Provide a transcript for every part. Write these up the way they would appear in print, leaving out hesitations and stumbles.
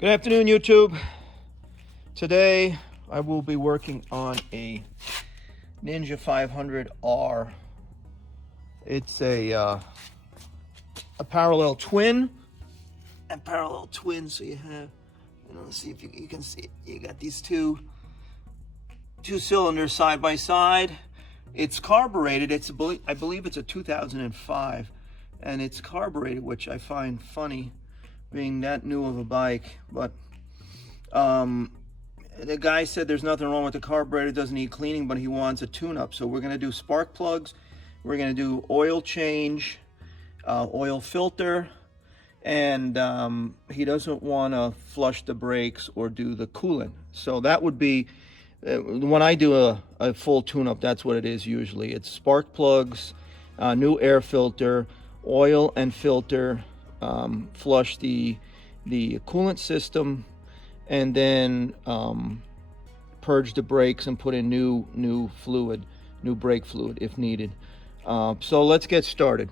Good afternoon, YouTube. Today I will be working on a Ninja 500R. It's a parallel twin. A parallel twin, so you have, let's see if you can see it. You got these two cylinders side by side. It's carbureted. I believe it's a 2005, and it's carbureted, which I find funny, being that new of a bike. But the guy said there's nothing wrong with the carburetor, it doesn't need cleaning, but he wants a tune-up. So we're going to do spark plugs, we're going to do oil change, oil filter, and he doesn't want to flush the brakes or do the coolant. So that would be, when I do a full tune-up, that's what it is usually. It's spark plugs, new air filter, oil and filter, flush the coolant system, and then purge the brakes and put in new fluid, new brake fluid if needed. So let's get started.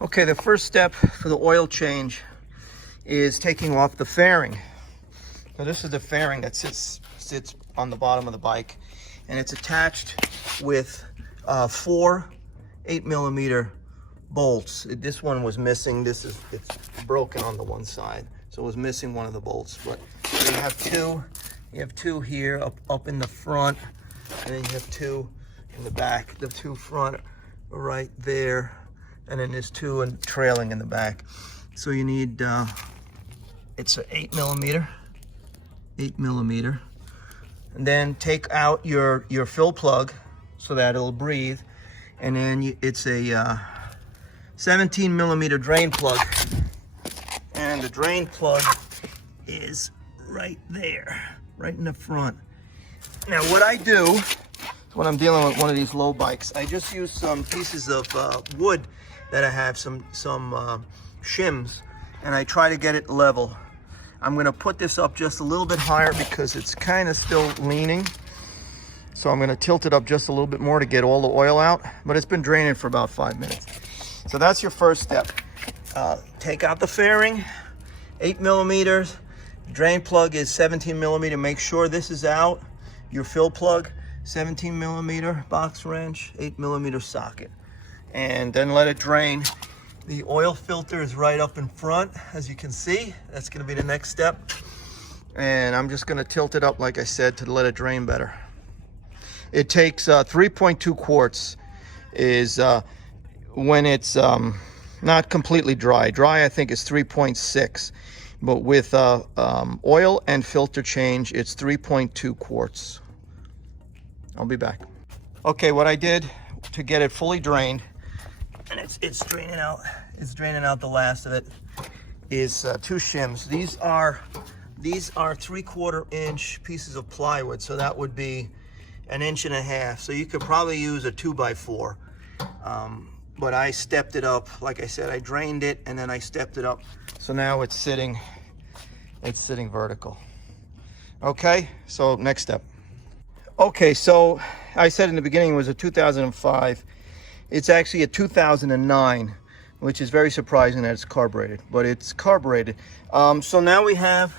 Okay, the first step for the oil change is taking off the fairing. So this is the fairing that sits on the bottom of the bike, and it's attached with 4 8mm bolts. This one was missing. It's broken on the one side, so it was missing one of the bolts. But you have two here up in the front, and then you have 2 in the back. The 2 front are right there, and then there's 2 and trailing in the back. So you need it's an 8mm, and then take out your fill plug so that it'll breathe, and then it's a 17mm drain plug, and the drain plug is right there, right in the front. Now what I do when I'm dealing with one of these low bikes, I just use some pieces of wood that I have, some shims, and I try to get it level. I'm going to put this up just a little bit higher because it's kind of still leaning. So I'm going to tilt it up just a little bit more to get all the oil out, but it's been draining for about 5 minutes. So that's your first step. Take out the fairing, 8mm. Drain plug is 17mm. Make sure this is out. Your fill plug, 17mm box wrench, 8mm socket. And then let it drain. The oil filter is right up in front, as you can see. That's going to be the next step. And I'm just going to tilt it up, like I said, to let it drain better. It takes 3.2 quarts is when it's not completely dry. Dry, I think, is 3.6. But with oil and filter change, it's 3.2 quarts. I'll be back. Okay, what I did to get it fully drained, and it's draining out. It's draining out the last of it. Is 2 shims. These are 3/4 inch pieces of plywood, so that would be 1.5 inches. So you could probably use a 2x4. But I stepped it up. Like I said, I drained it and then I stepped it up. So now it's sitting vertical. Okay, so next step. Okay, so I said in the beginning it was a 2005. It's actually a 2009, which is very surprising that it's carbureted, but it's carbureted. So now we have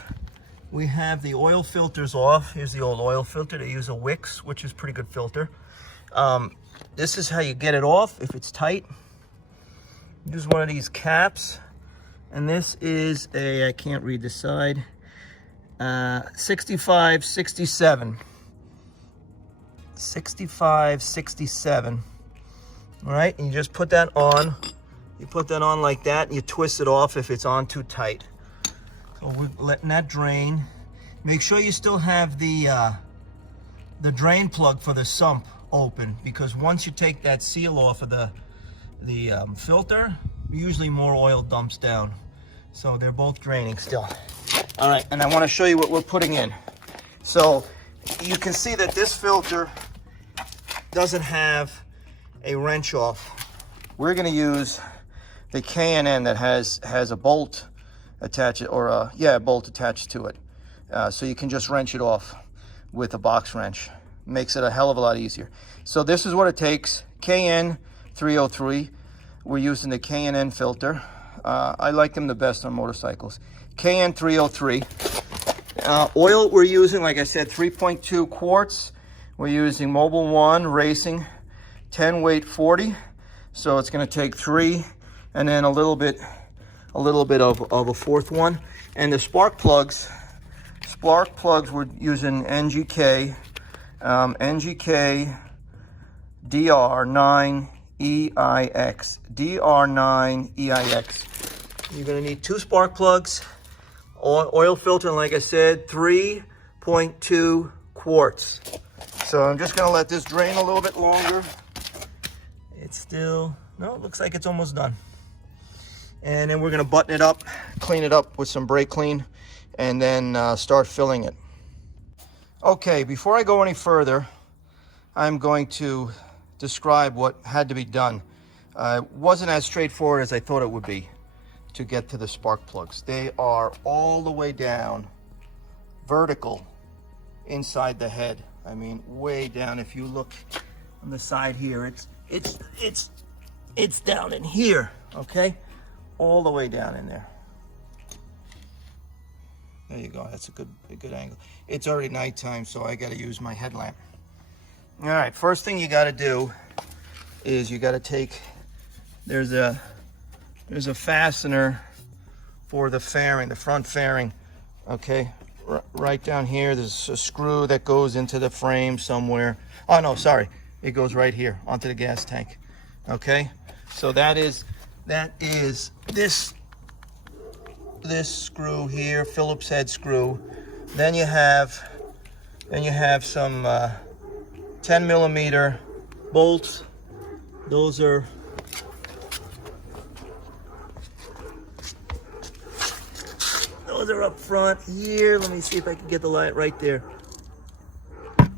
the oil filters off. Here's the old oil filter. They use a Wix, which is pretty good filter. This is how you get it off if it's tight. Use one of these caps, and this is I can't read the side, 6567. 6567. All right, and you just put that on. You put that on like that, and you twist it off if it's on too tight. So we're letting that drain. Make sure you still have the drain plug for the sump open, because once you take that seal off of the filter, usually more oil dumps down. So they're both draining still. All right, and I want to show you what we're putting in. So you can see that this filter doesn't have a wrench off. We're going to use the K&N that has a bolt attached, or a bolt attached to it. So you can just wrench it off with a box wrench. Makes it a hell of a lot easier. So this is what it takes. KN 303. We're using the K&N filter. I like them the best on motorcycles. KN303. Oil we're using, like I said, 3.2 quarts. We're using Mobil 1 Racing 10 weight 40. So it's going to take 3 and then a little bit of a fourth one. And the spark plugs we're using NGK DR9EIX. DR9EIX. You're going to need 2 spark plugs, oil filter, and like I said, 3.2 quarts. So I'm just going to let this drain a little bit longer. It's still, no, it looks like it's almost done. And then we're going to button it up, clean it up with some brake clean, and then start filling it. Okay, before I go any further, I'm going to describe what had to be done. It wasn't as straightforward as I thought it would be to get to the spark plugs. They are all the way down, vertical, inside the head. I mean, way down. If you look on the side here, it's down in here, okay? All the way down in there. There you go. That's a good angle. It's already nighttime, so I got to use my headlamp. All right. First thing you got to do is you got to take. There's a fastener for the fairing, the front fairing. Okay. Right down here. There's a screw that goes into the frame somewhere. Oh no, sorry. It goes right here onto the gas tank. Okay. So that is this screw here, Phillips head screw. Then you have some 10 millimeter bolts. Those are up front here. Let me see if I can get the light right there.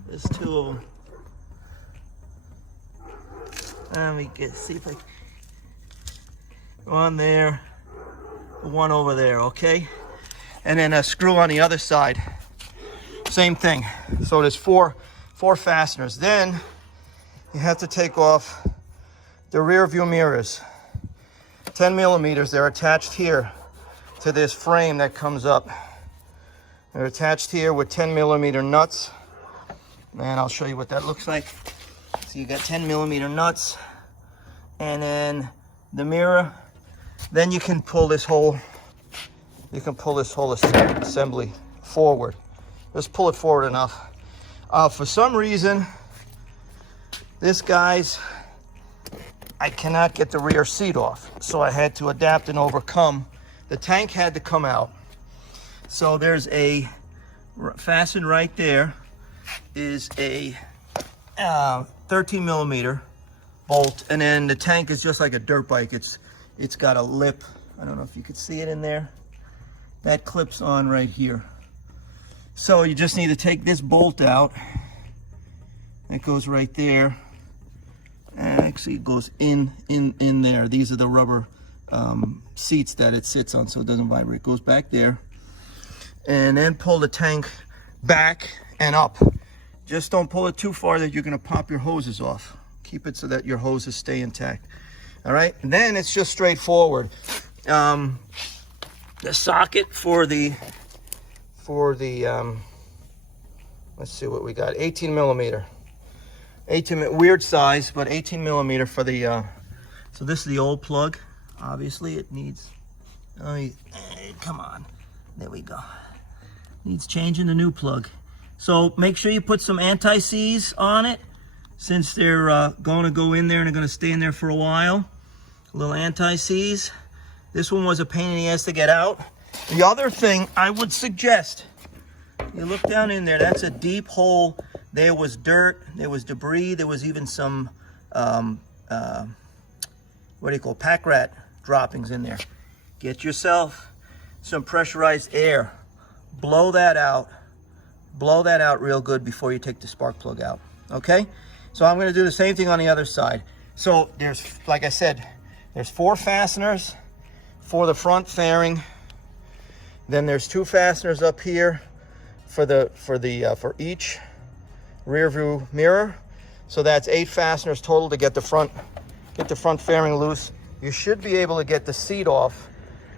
There's 2 of them. Let me see if I can. One there, one over there, okay? And then a screw on the other side. Same thing. So there's four fasteners. Then you have to take off the rear view mirrors. 10 millimeters, they're attached here to this frame that comes up. They're attached here with 10 millimeter nuts. And I'll show you what that looks like. So you got 10 millimeter nuts, and then the mirror. Then you can pull this whole assembly forward. Just pull it forward enough. For some reason, I cannot get the rear seat off, so I had to adapt and overcome. The tank had to come out. So there's a fastened right there is a 13 millimeter bolt, and then the tank is just like a dirt bike. It's got a lip. I don't know if you could see it in there. That clips on right here. So you just need to take this bolt out. That goes right there. Actually, it goes in there. These are the rubber seats that it sits on, so it doesn't vibrate. It goes back there, and then pull the tank back and up. Just don't pull it too far that you're going to pop your hoses off. Keep it so that your hoses stay intact. All right, and then it's just straightforward. The socket for the let's see what we got. 18 millimeter. 18, weird size, but 18 millimeter for the. So this is the old plug. Obviously, it needs. Come on, there we go. Needs changing the new plug. So make sure you put some anti-seize on it, since they're going to go in there and they're going to stay in there for a while. A little anti-seize. This one was a pain in the ass to get out. The other thing I would suggest, you look down in there, that's a deep hole. There was dirt, there was debris, there was even some, what do you call, pack rat droppings in there. Get yourself some pressurized air. Blow that out real good before you take the spark plug out, okay? So I'm gonna do the same thing on the other side. So there's, like I said, there's 4 fasteners for the front fairing. Then there's 2 fasteners up here for each rear view mirror. So that's 8 fasteners total to get the front fairing loose. You should be able to get the seat off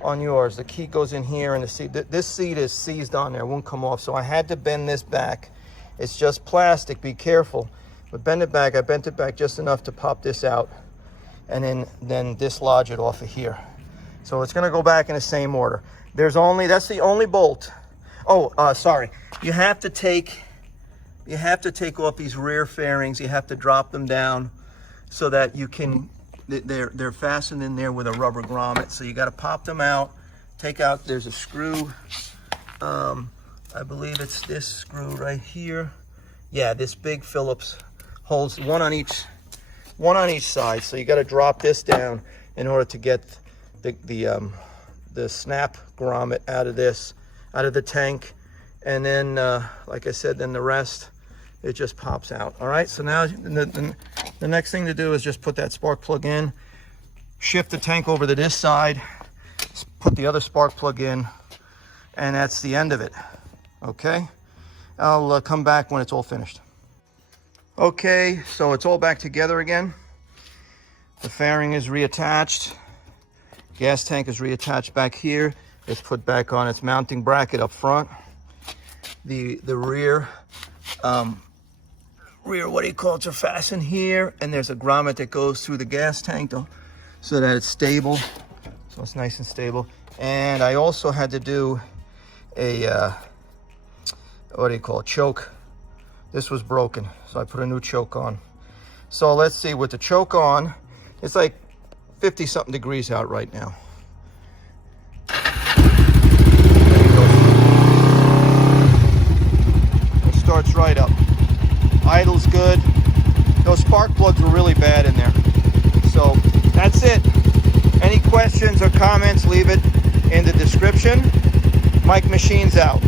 on yours. The key goes in here, and the seat, this seat is seized on there, it won't come off. So I had to bend this back. It's just plastic, be careful. But bend it back, I bent it back just enough to pop this out, and then dislodge it off of here. So it's gonna go back in the same order. That's the only bolt. Oh, sorry. You have to take off these rear fairings. You have to drop them down so that you can, they're fastened in there with a rubber grommet. So you got to pop them out, take out, there's a screw. I believe it's this screw right here. Yeah, this big Phillips holds one on each side. So you got to drop this down in order to get the snap grommet out of the tank. And then, like I said, then the rest, it just pops out. All right, so now the next thing to do is just put that spark plug in, shift the tank over to this side, put the other spark plug in, and that's the end of it. Okay, I'll come back when it's all finished. Okay, so it's all back together again. The fairing is reattached. Gas tank is reattached back here. It's put back on its mounting bracket up front. The rear are fastened here, and there's a grommet that goes through the gas tank so that it's stable, so it's nice and stable. And I also had to do a choke. This was broken, so I put a new choke on. So let's see, with the choke on, it's like 50 something degrees out right now. Starts right up. Idle's good. Those spark plugs were really bad in there. So that's it. Any questions or comments, leave it in the description. Mike Machines out.